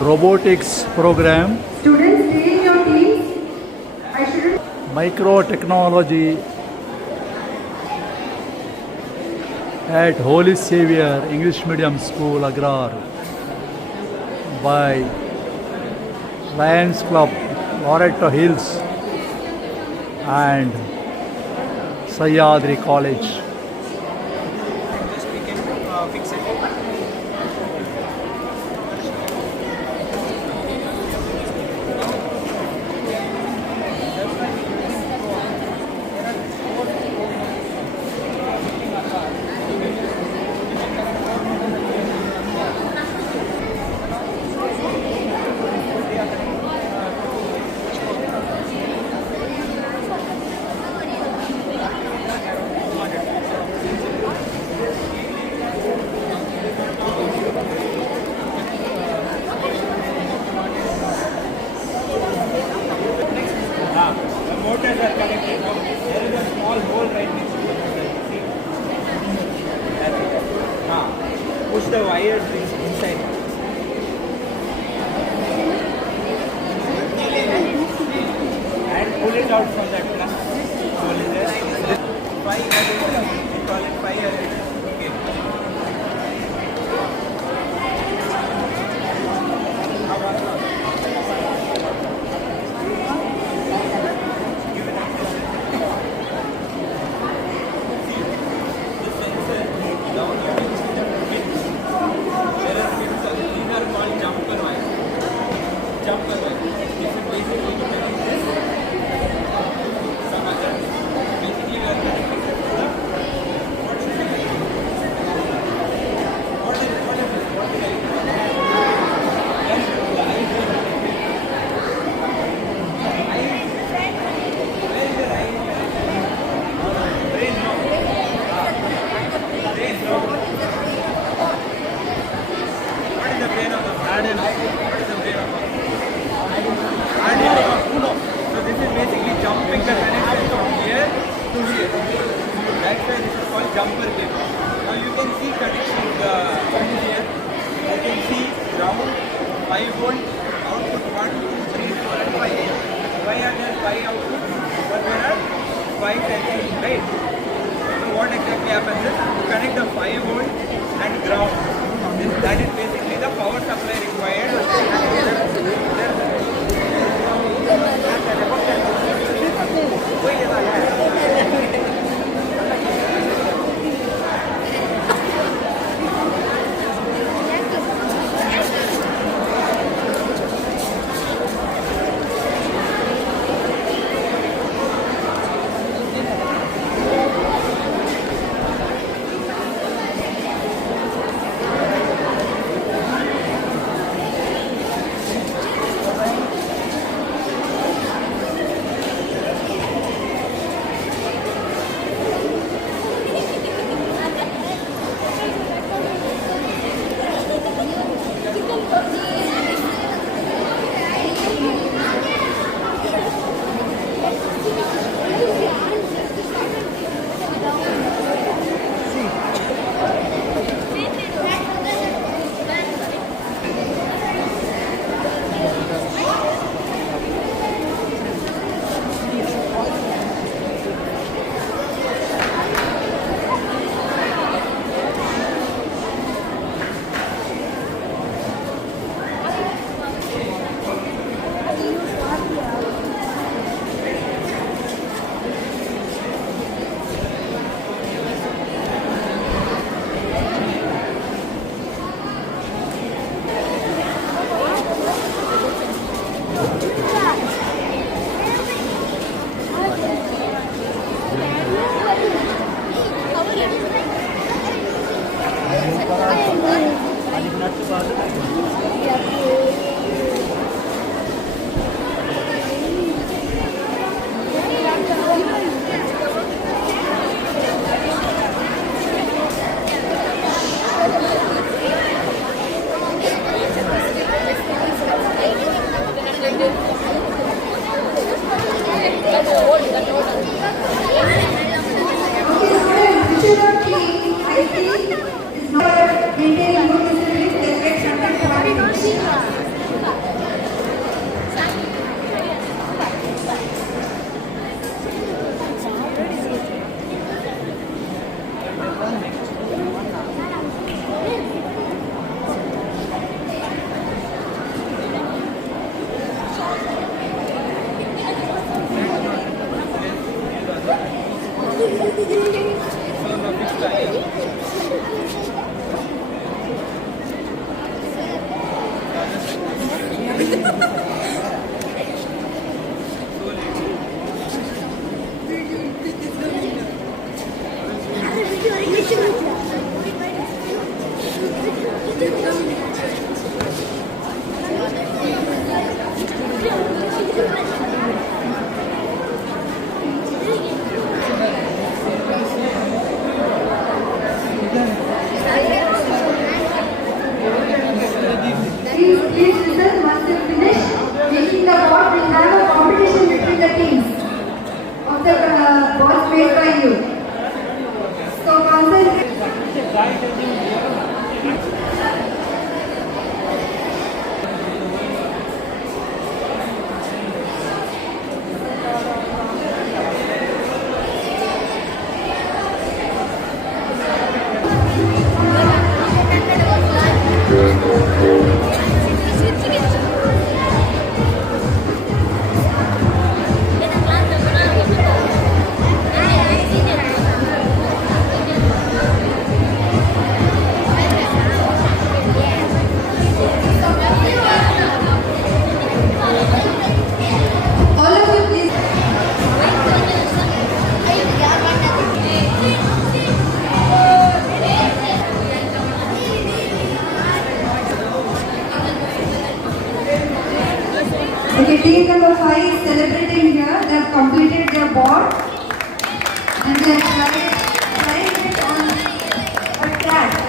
robotics program, Students, stay in your teams. I shouldn't. microtechnology at Holy Savier English Medium School, Agrar, by Lions Club, Loreto Hills, and Sayadri College. Just we can fix it. The motors are connected. There is a small hole right next to the motor. See? That's it. Push the wires inside. And pull it out from that plug. Hole is there. Five array. We call it 5 array. Okay. So this is basically jumping the connection from here to here. That's why this is called jumper cable. Now you can see connections from here. You can see ground, 5 volt, output 1, 2, 3, 4 and 5. Why are there 5 output? But there are 5 tensions, right? So what exactly happens is you connect the 5 volt and ground. That is basically the power supply required. team number 5 is celebrating here. They have completed their board and they have tried it on a track.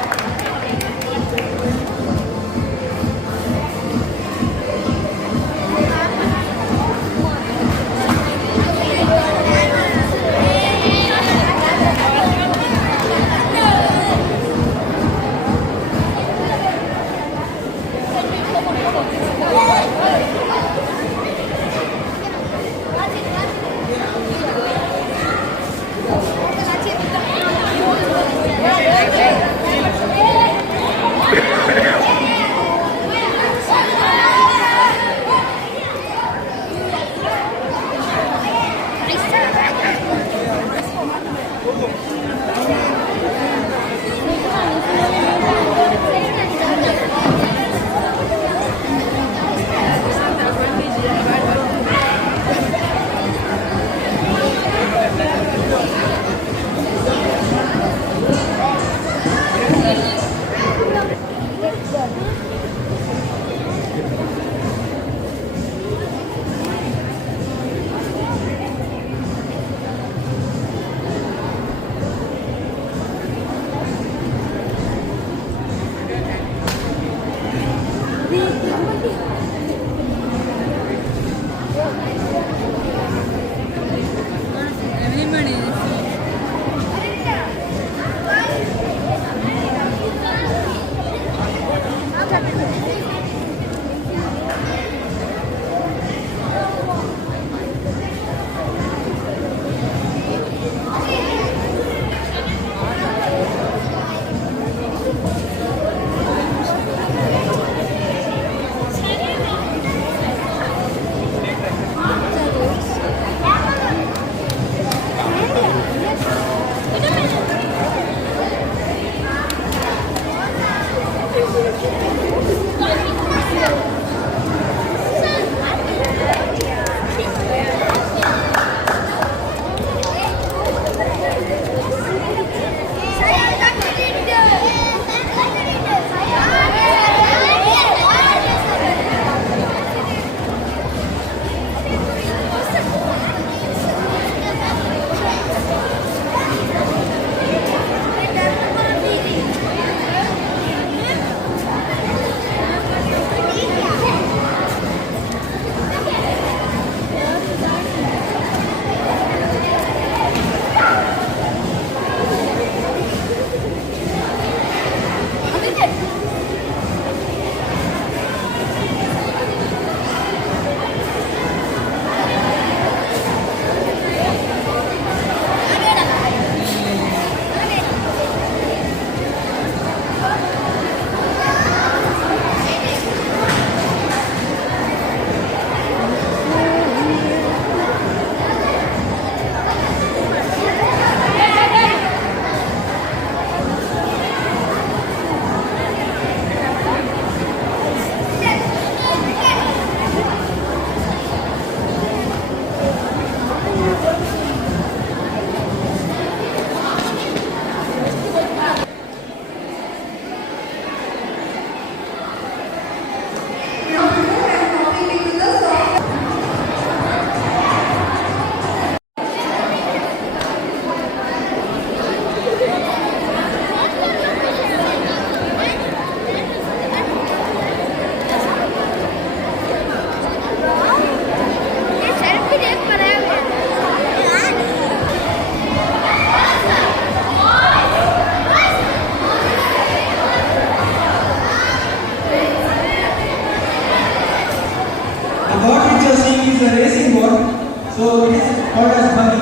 is a racing board, so it is called as buggy.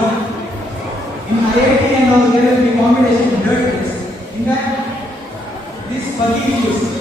In IIT and all, there will be competition in dirt race. In fact, this buggy is used.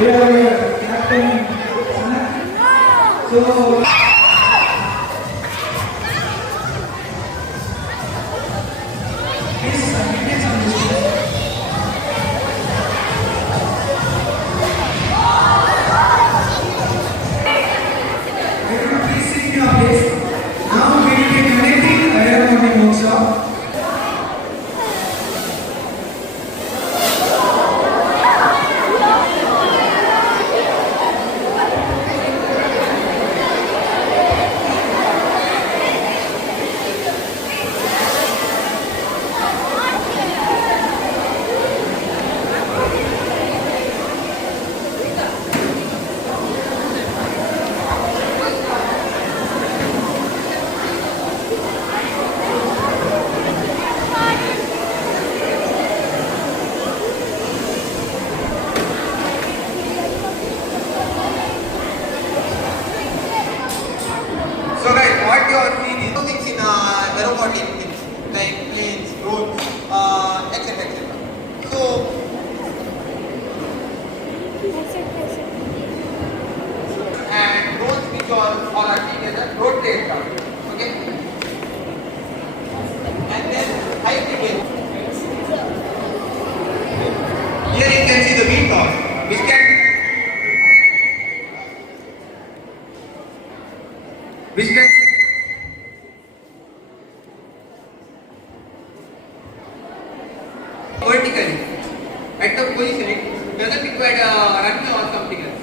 we have Captain Sanat. So what you are seeing is things in aerobotic things like planes, drones, etc. etc. So, and drones which are seen as a road aircraft. Okay? And then hybrid aircraft. Here you can see the VTOL, which can vertically at the position. It doesn't require runway or something else.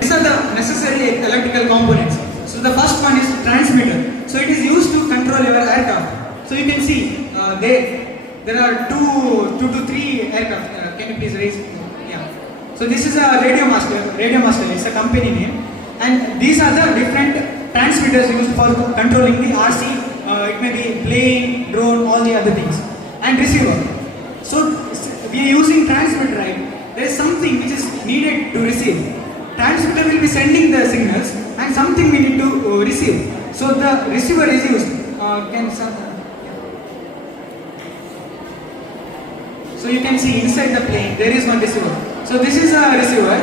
These are the necessary electrical components. So the first one is transmitter. So it is used to control your aircraft. So you can see there are two to three aircraft. Can you please raise? Yeah. So this is a Radio Master. Radio Master. It's a company name, and these are the different transmitters used for controlling the RC. It may be plane, drone, all the other things, and receiver. So we are using transmitter, right? There is something which is needed to receive. Transmitter will be sending the signals, and something we need to receive. So the receiver is used. So you can see inside the plane there is one receiver. So this is a receiver.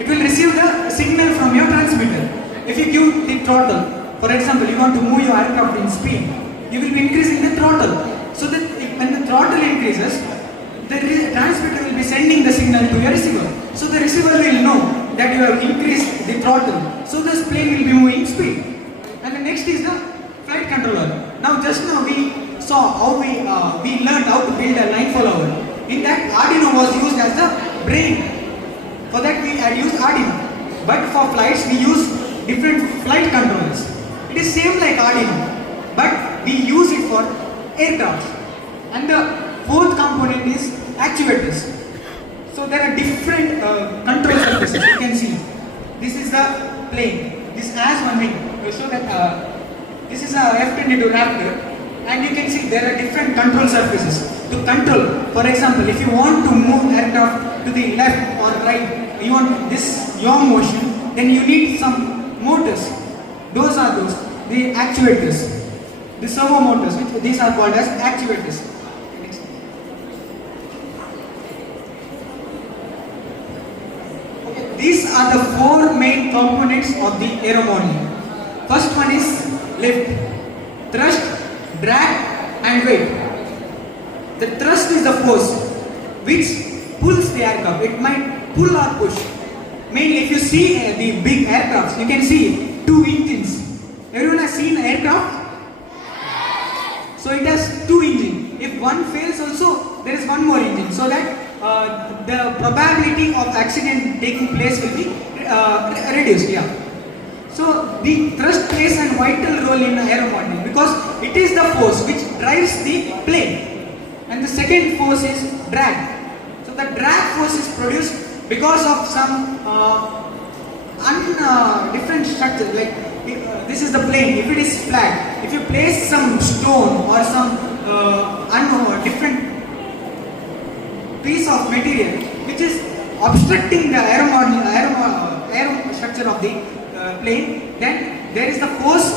It will receive the signal from your transmitter. If you give the throttle. For example, you want to move your aircraft in speed, you will be increasing the throttle. So that when the throttle increases, the transmitter will be sending the signal to your receiver. So the receiver will know that you have increased the throttle. So this plane will be moving speed. And the next is the flight controller. Now just now we saw how we learned how to build a line follower. In that, Arduino was used as the brain. For that we had used Arduino. But for flights we use different flight controllers. It is same like Arduino, but we use it for aircraft. And the fourth component is actuators. So there are different control surfaces. You can see. This is the plane. This has one wing. So that this is a F-22 Raptor, and you can see there are different control surfaces to control. For example, if you want to move aircraft to the left or right, you want this yaw motion, then you need some motors. Those are the actuators, the servo motors, which these are called as actuators. Okay, these are the four main components of the aero model. First one is lift, thrust, drag and weight. The thrust is the force which pulls the aircraft. It might pull or push. Mainly if you see the big aircrafts, you can see two engines. Everyone has seen aircraft? So it has two engines. If one fails also, there is one more engine. So that the probability of accident taking place will be reduced. Yeah. So the thrust plays a vital role in aero modeling because it is the force which drives the plane. And the second force is drag. So the drag force is produced because of some different structure. Like this is the plane. If it is flat, if you place some stone or some different piece of material which is obstructing the aero structure of the plane, then there is the force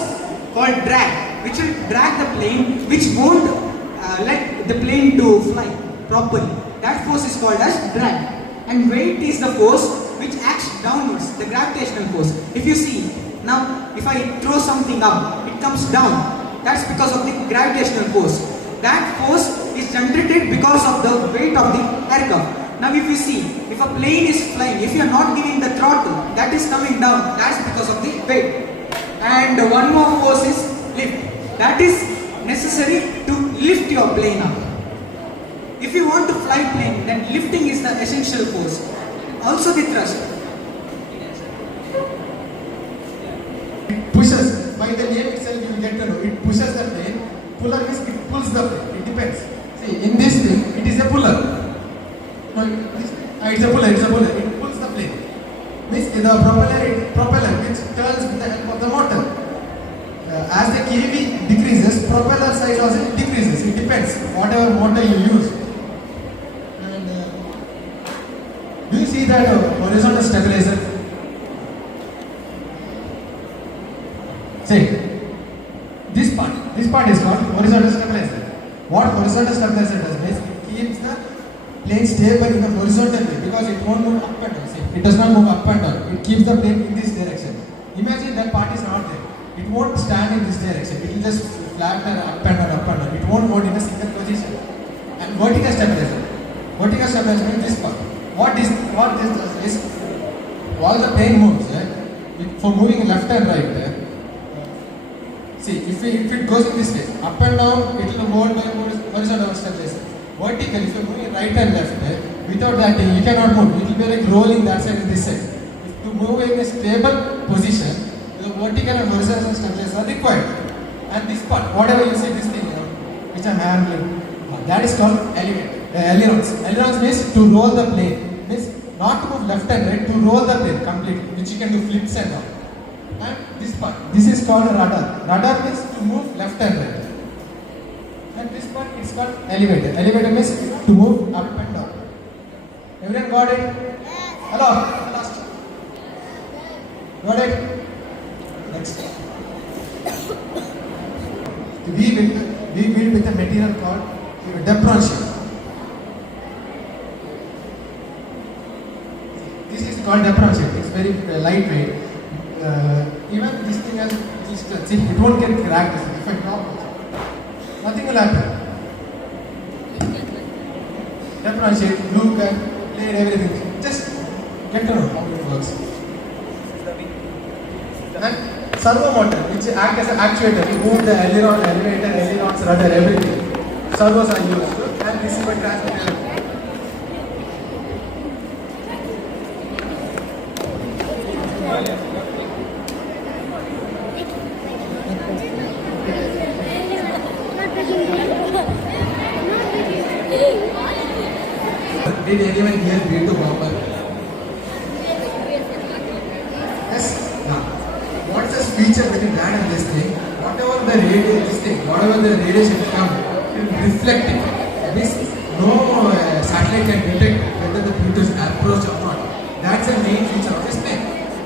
called drag, which will drag the plane, which won't let the plane to fly properly. That That force is called as drag. And weight is the force which acts downwards, the gravitational force. If you see, now if I throw something up, it comes down. That's because of the gravitational force. That force is generated because of the weight of the aircraft. Now if you see, if a plane is flying, if you are not giving the throttle, that is coming down. That's because of the weight. And one more force is lift. That is necessary to lift your plane up. If you want to fly plane, then lifting is the essential force. Also the thrust. It pushes. By the name itself, you will get to know. It pushes the plane. Puller means it pulls the plane. It depends. See, in this thing, it is a puller. It's a puller. It's a puller. It pulls the plane. Means the propeller which turns with the help of the motor. As the kV decreases, propeller size also decreases. It depends. Whatever motor you use. And do you see that horizontal stabilizer? See, this part is called horizontal stabilizer. What horizontal stabilizer does is it keeps the plane stable in the horizontal way because it won't move up and down. See, it does not move up and down. It keeps the plane in this direction. Imagine that part is not there. It won't stand in this direction. It will just flatten up and down, up and down. It won't hold in a single position. And vertical stabilizer. Vertical stabilizer means this part. What this does is, while the plane moves, for moving left and right, see, if it goes in this way, up and down, it will hold by horizontal stabilizer. Vertical, if you are moving right and left, without that, you cannot move. It will be like rolling that side and this side. If to move in a stable position, the vertical and horizontal stabilizers are required. And this part, whatever you see, this thing, which I am handling, that is called ailerons. Ailerons means to roll the plane. Means not to move left and right, to roll the plane completely, which you can do flips and all. And this part, this is called rudder. Rudder means to move left and right. And this part is called elevator. Elevator means to move up and down. Everyone got it? Yes. Hello? Last. Got it? Next. We build with a material called Depron sheet. This is called Depron sheet. It's very lightweight. Even this thing has, see, it won't get cracked if I drop it. Nothing will happen. Depron sheet, glue gun, blade, everything. Just get to know how it works. And servo motor, which act as an actuator, we move the aileron, elevator, ailerons, rudder, everything. Servos are used and receive a transmitter. Did anyone here build a bomber? Yes. Now, what is the feature between that and this thing? Whatever the radiation, whatever the radiation comes, it will reflect it. This no satellite can detect whether the Pluto is approached or not. That's the main feature of this thing.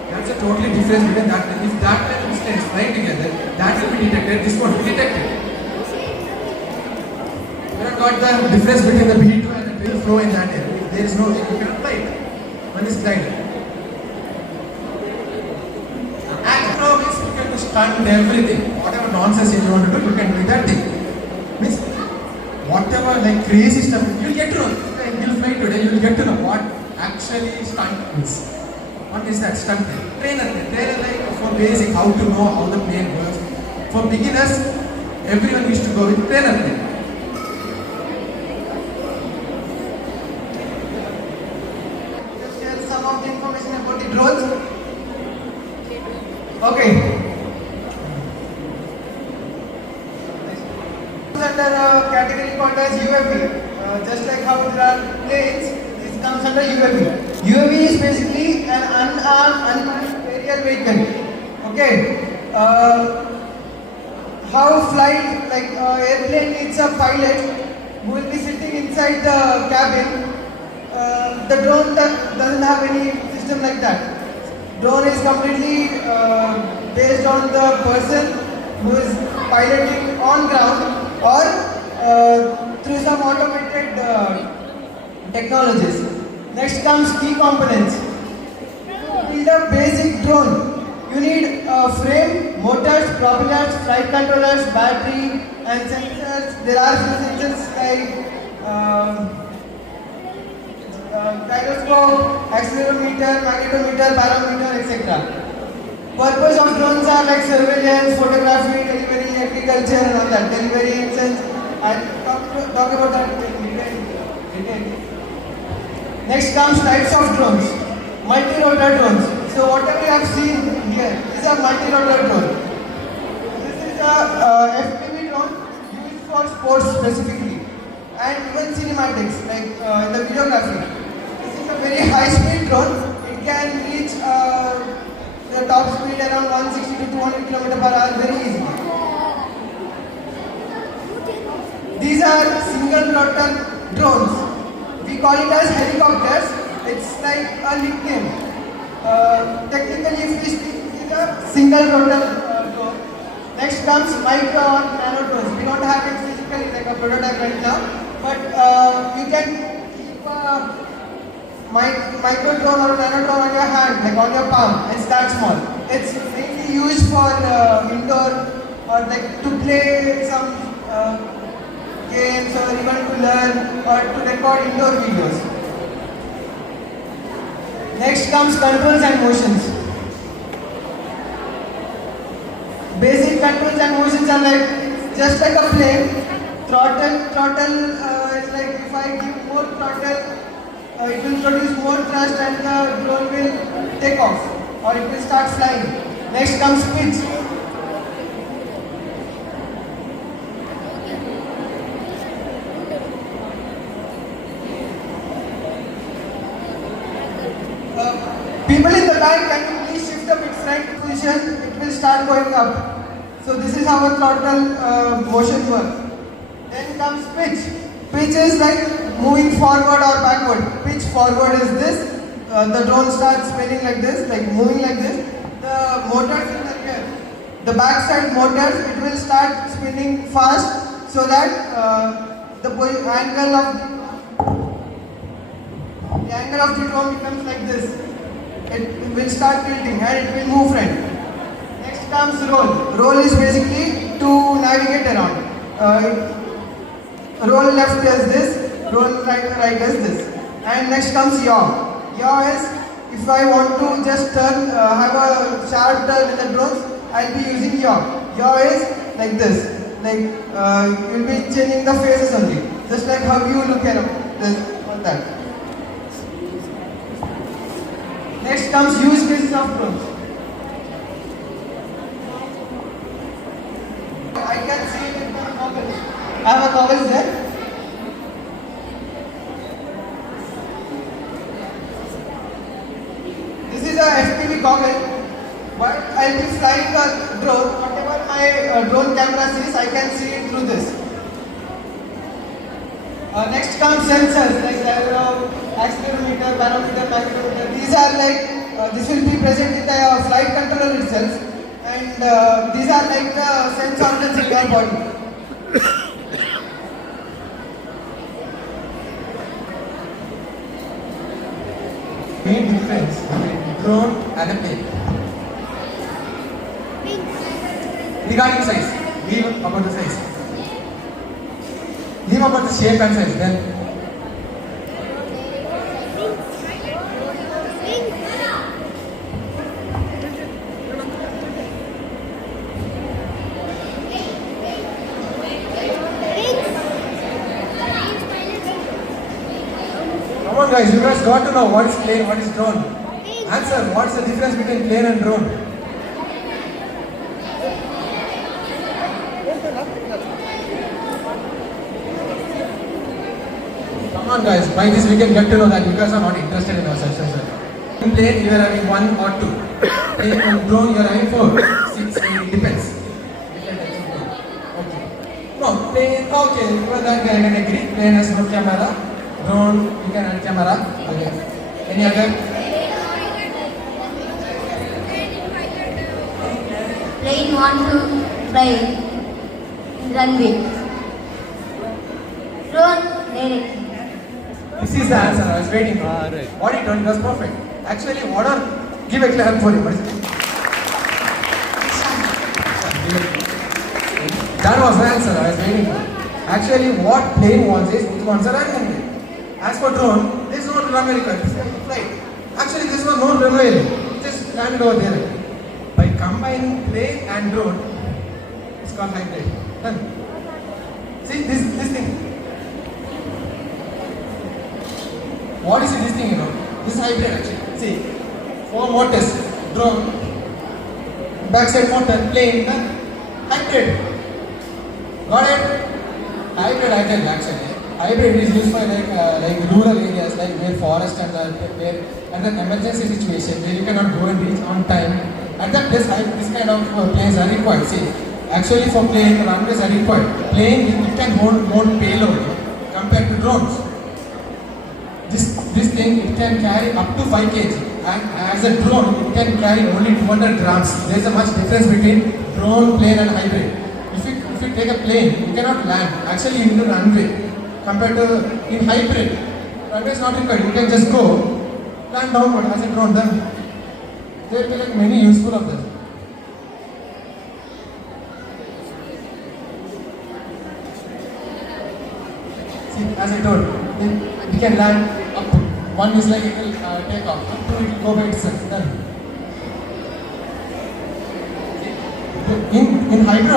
That's a totally difference between that. If that and this thing fly together, that will be detected. This won't be detected. You have got the difference between the B2 and the bill flow in that area. There is no, you cannot fly it. One is glider. Acro means you can stunt everything. Whatever nonsense you want to do, you can do that thing. Means whatever like crazy stuff, you will get to know. You will fly today, you will get to know what actually stunt means. What is that stunt? Trainer like for basic, how to know how the plane works. For beginners, everyone used to go with trainer plane. Some of the information about the drones. Okay. Under a category called as UAV. Just like how there are planes, this comes under UAV. UAV is basically an unarmed, unmanned aerial vehicle. Okay. How flight, like airplane needs a pilot who will be sitting inside the cabin. The drone doesn't have any system like that. Drone is completely based on the person who is piloting on ground or through some automated technologies. Next comes key components. To build a basic drone, you need a frame, motors, propellers, flight controllers, battery, and sensors. There are few sensors like gyroscope, accelerometer, magnetometer, barometer, etc. Purpose of drones are like surveillance, photography, delivery, agriculture, and all that. Delivery, instance, I'll talk about that in detail. Next comes types of drones. Multi-rotor drones. So whatever you have seen here, these are multi-rotor drones. This is a FPV drone used for sports specifically, and even cinematics like in the videography. This is a very high-speed drone. It can reach the top speed around 160 to 200 km/h very easily. These are single-rotor drones. We call it as helicopters. It's like a nickname. Technically, if we speak, it's a single-rotor drone. Next comes micro or nano drones. We don't have it physically like a prototype right now, but you can keep a micro drone or nano drone on your hand, like on your palm. It's that small. It's mainly used for indoor or like to play some games or even to learn or to record indoor videos. Next comes controls and motions. Basic controls and motions are like just like a plane. Throttle is like if I give more throttle, it will produce more thrust and the drone will take off or it will start flying. Next comes pitch. People in the back, can you please shift the bit front position? It will start going up. So this is how a throttle motion works. Then comes pitch. Pitch is like moving forward or backward. Pitch forward is this. The drone starts spinning like this, like moving like this. The motors in the rear, the backside motors, it will start spinning fast so that the angle of the drone becomes like this. It will start tilting and it will move front. Next comes roll. Roll is basically to navigate around. Roll left does this, roll right does this. And next comes yaw. Yaw is if I want to just turn, have a sharp turn in the drones, I'll be using yaw. Yaw is like this. Like you'll be changing the faces only. Just like how you look at this or that. Next comes use cases of drones. I can see it in my goggles. I have a goggles there. This is a FPV goggle. But I'll be flying a drone. Whatever my drone camera sees, I can see it through this. Next comes sensors like gyro, accelerometer, barometer, magnetometer. These are like, this will be present in the flight controller itself. And these are like the sense organs in your body. Main difference between drone and a plane. Regarding size, leave about the size. Leave about the shape and size. Then come on guys, you guys got to know what is plane, what is drone. Answer, what's the difference between plane and drone? Come on guys, by this we can get to know that you guys are not interested in our sessions. In plane you are having 1 or 2. In drone you are having 4, 6, 8, it depends. Different types of drone. Okay. No, plane, okay, for that I can agree. Plane has no camera. Drone, you can add camera. Okay. Any other? Plane want to fly runway. Drone directly. This is the answer I was waiting for. Right. What he told was perfect. Actually, what are... Give a clap for him. What is it? That was the answer I was waiting for. Actually, what plane wants is, it wants a runway. As for drone, there is no runway required. It's a flight. Actually, this was no runway. Just landed over there. By combining plane and drone, it's called hybrid. Done. See, this thing. What is this thing, you know? This is hybrid actually. See, 4 motors, drone, backside motor, plane, done. Hybrid. Got it? Hybrid I can actually. Hybrid is used for like rural areas, like where forest and where at an emergency situation where you cannot go and reach on time. At that place, this kind of planes are required. See, actually for plane, runways are required. Plane it can hold more payload compared to drones. This thing it can carry up to 5 kg, and as a drone it can carry only 200 grams. There is a much difference between drone, plane and hybrid. If you take a plane, you cannot land. Actually, you need a runway. Compared to in hybrid, runway is not required. You can just go land downward as a drone. Then there will be like many useful of them. See, as I told, we can land up. One is like it will take off. Up to it will go by itself. Then in hybrid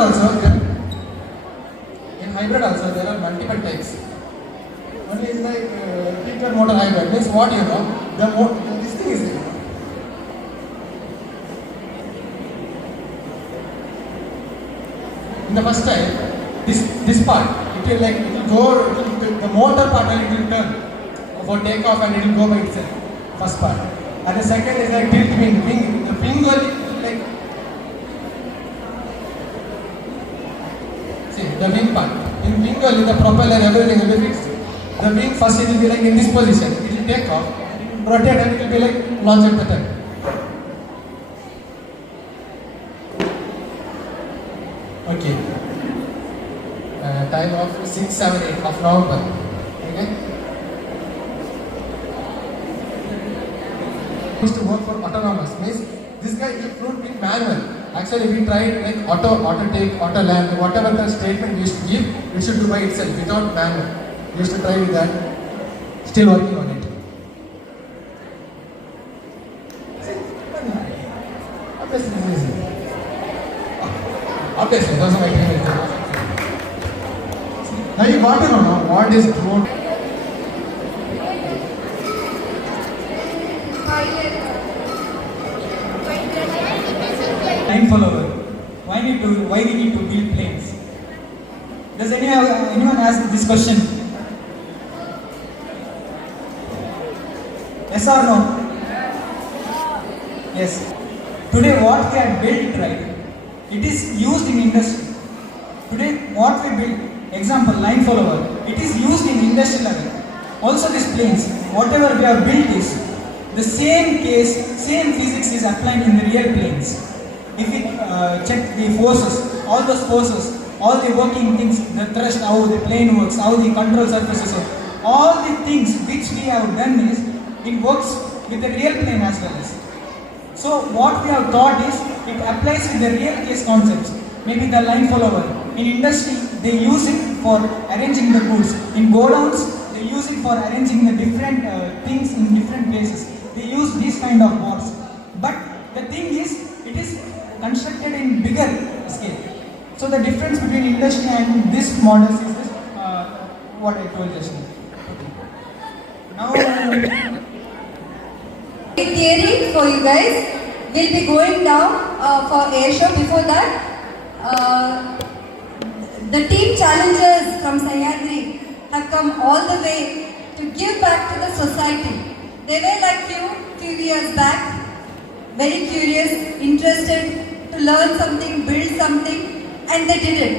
also there are multiple types. One is like heated motor hybrid. Means what you know? This thing is there. In the first time, this part, it will go. The motor part it will turn for takeoff and it will go by itself. First part. And the second is like tilt wing. The wing will like. See the wing part. In wing only the propeller everything will be fixed. The wing first it will be like in this position. It will take off, rotate and it will be like launch at the time. Okay. Time of 6, 7, 8 of November. Okay. Used to work for autonomous. Means this guy is fluent in manual. Actually, we tried like auto take, auto land, whatever the statement we used to give, it should do by itself without manual. We used to try with that. Still working on it. Obviously, this is easy. Obviously, those are my favorite. Now you got to know what is drone. Time follower. Why we need to build planes? Does anyone ask this question? Yes or no? Yes. Today what we have built, right? It is used in industry. Today what we build, example line follower, it is used in industry level. Also these planes, whatever we have built is the same case, same physics is applied in the real planes. If we check the forces, all those forces, all the working things, the thrust, how the plane works, how the control surfaces work, all the things which we have done is, it works with the real plane as well as. So what we have thought is, it applies with the real case concepts. Maybe the line follower. In industry, they use it for arranging the goods. In godowns, they use it for arranging the different things in different places. They use these kind of boards. But the thing is, it is constructed in bigger scale. So the difference between industry and this models is this, what I told just now. Now, theory for you guys. We'll be going down for air show. Before that, the team challengers from Sayadri have come all the way to give back to the society. They were like you few years back, very curious, interested to learn something, build something, and they did it.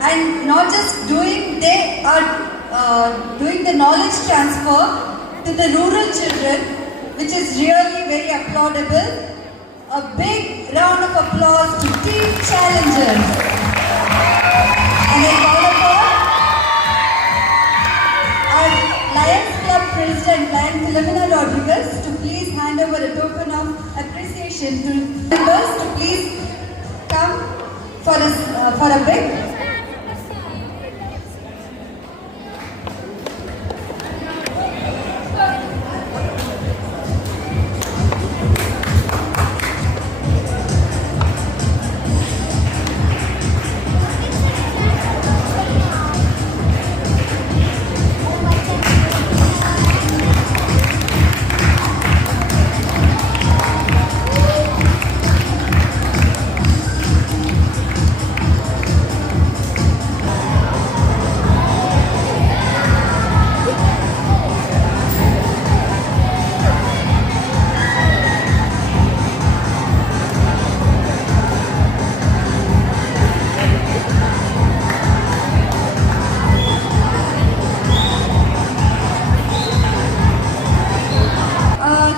And not just doing, they are doing the knowledge transfer to the rural children, which is really very applaudable. A big round of applause to team challengers. And I call upon our Lions Club members to please come for a break.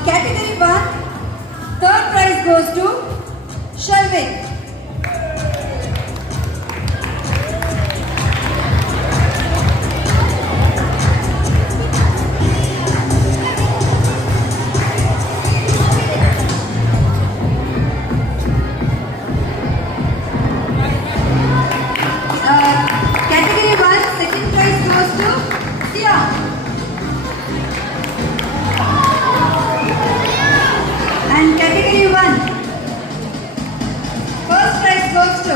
Category 1, third prize goes to Shalvin. Category 1, second prize goes to Sia. And category 1, first prize goes to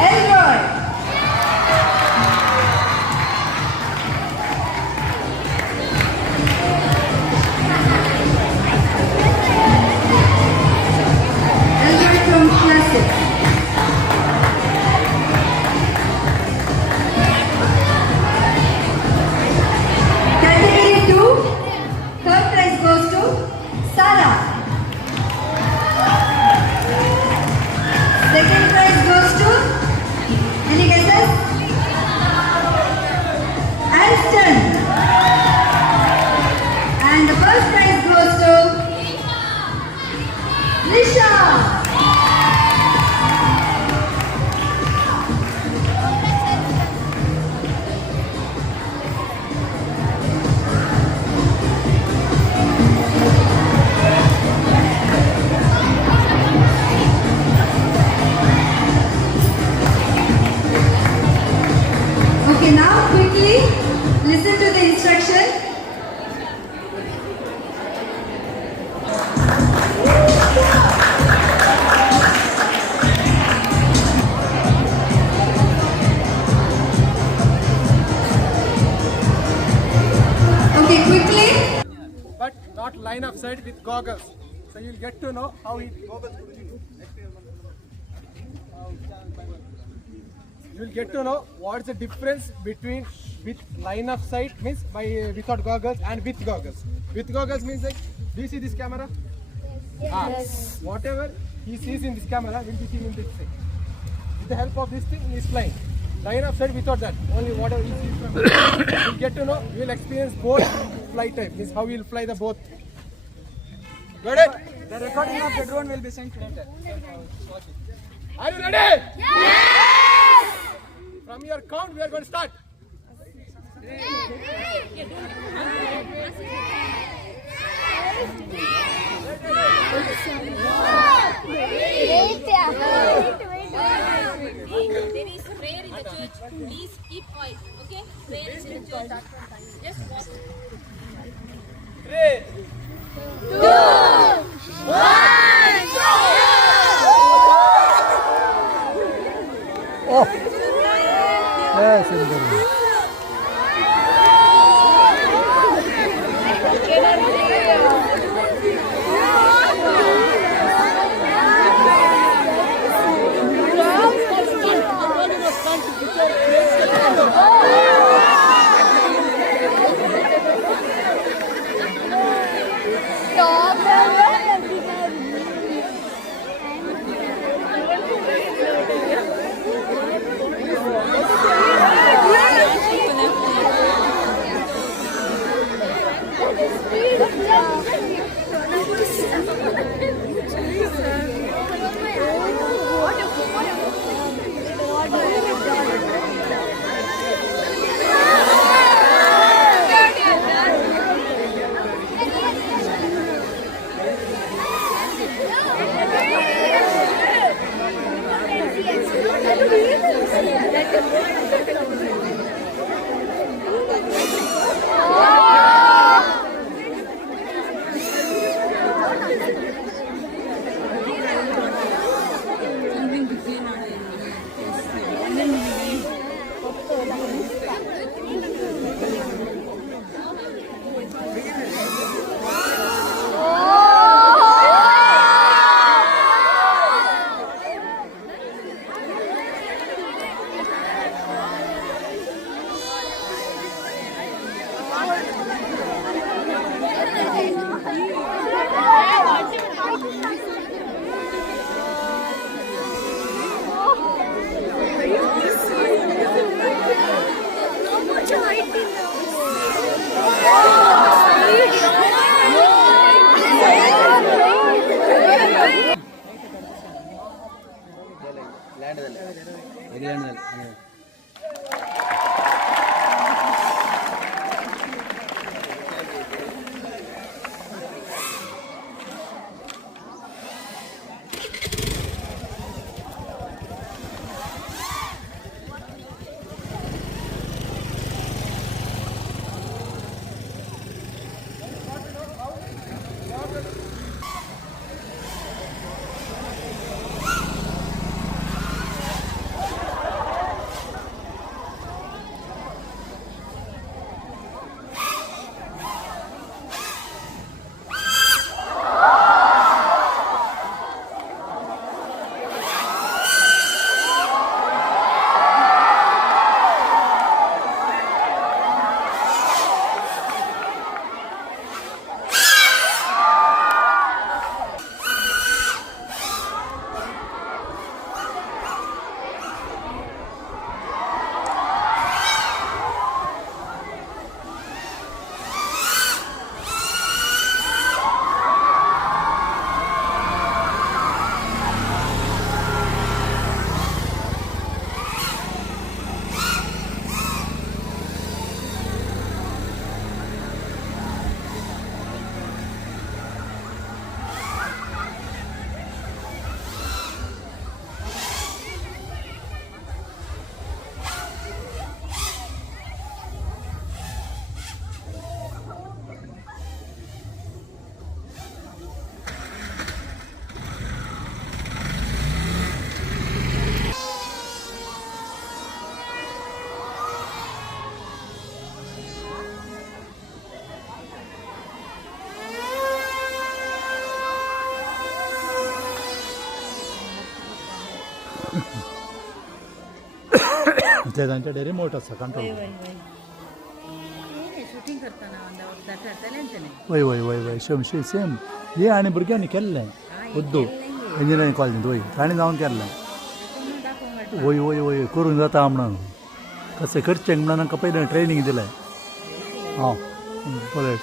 Elroy. Elroy from Classic. Category 2, third prize goes to Sarah. Second prize goes to, any guesses? Alston. And the first prize goes to Lisha. Okay, now quickly listen to the instruction. Okay, quickly. But not line of sight with goggles. So you'll get to know how it goggles. You'll get to know what's the difference between with line of sight means by without goggles and with goggles. With goggles means like, do you see this camera? Yes. Whatever he sees in this camera will be seen in this thing. With the help of this thing, he is flying. Line of sight without that, only whatever he sees from you'll get to know, you will experience both flight type, means how you will fly the both. Got it? The recording of the drone will be sent later. Are you ready? Yes! From your count, we are going to start. There is prayer in the church. Please keep quiet. Okay? Prayer is in the church. Just walk. 3, 2, 1, Oh, yes, Engr. Yeah. ते तांचे remote आसा control shooting करतना वय वय वय वय same हे आनी भुरग्यांनी केल्लें उद्दू इंजिनियरींग कॉलेजींत वय ताणें जावन केल्लें वय वय वय करूंक जाता म्हणून कशें करचें म्हणून तांकां पयलीं ट्रेनींग दिलें हांव बरें